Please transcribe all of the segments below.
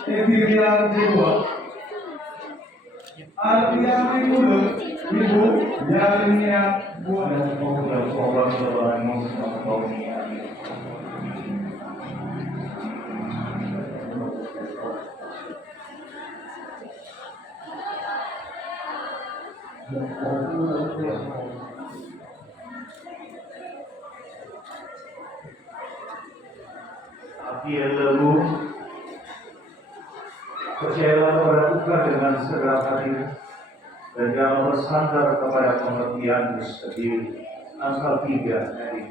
Bibilang kedua, artinya ibu yang niat buat sobat-sobat muslim. Hati yang lembut, percayalah kepada Tuhan dengan segala hati dan jangan bersandar kepada pengertian sendiri. Asal 3 dari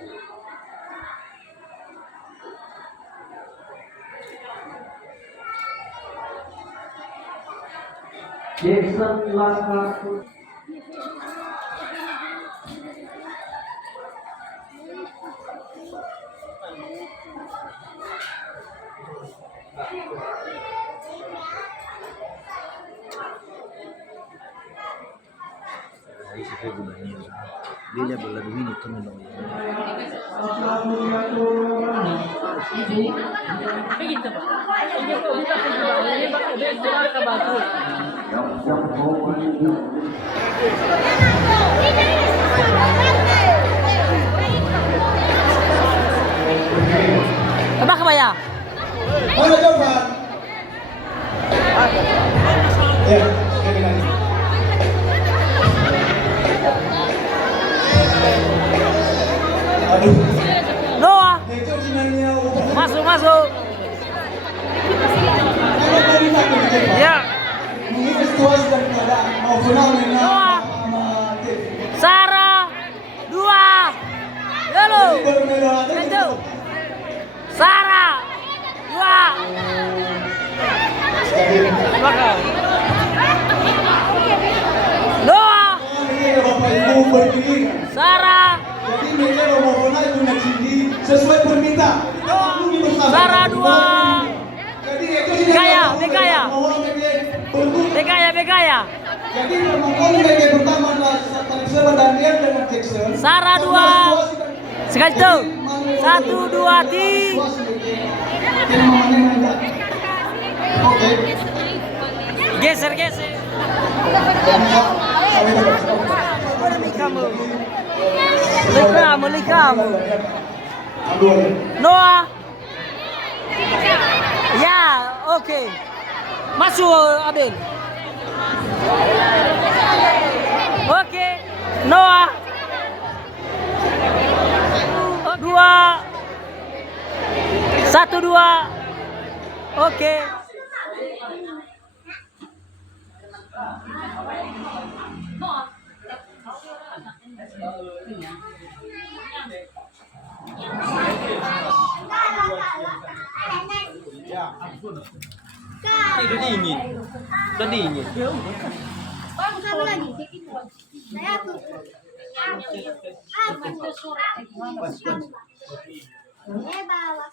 Jackson Laskar. Dia bola ini teman dong. Begitu Pak. Begitu buka kedua. Ini bakal dia ke batu. Apa kebaya? Mana coba? Ya, Noah. Masuk. Ya. Noah. Sarah 2. Lalu. Satu. Sarah 2. Noah. Sarah. Jadi meja romokonan guna CD sesuai permintaan. Sarah 2. Jadi itu Bekaya. Jadi romokonan meja pertama adalah Sarah Daniel dengan Jackson. Sarah 2. Sekali itu. 1, 2, 3. Oke. Geser. Kamu. Noah. Ya, oke. Masuk Abel. Oke. Noah. 2. 1, 2. Oke. Udah dingin. Kamu lagi. Saya aku. Bawa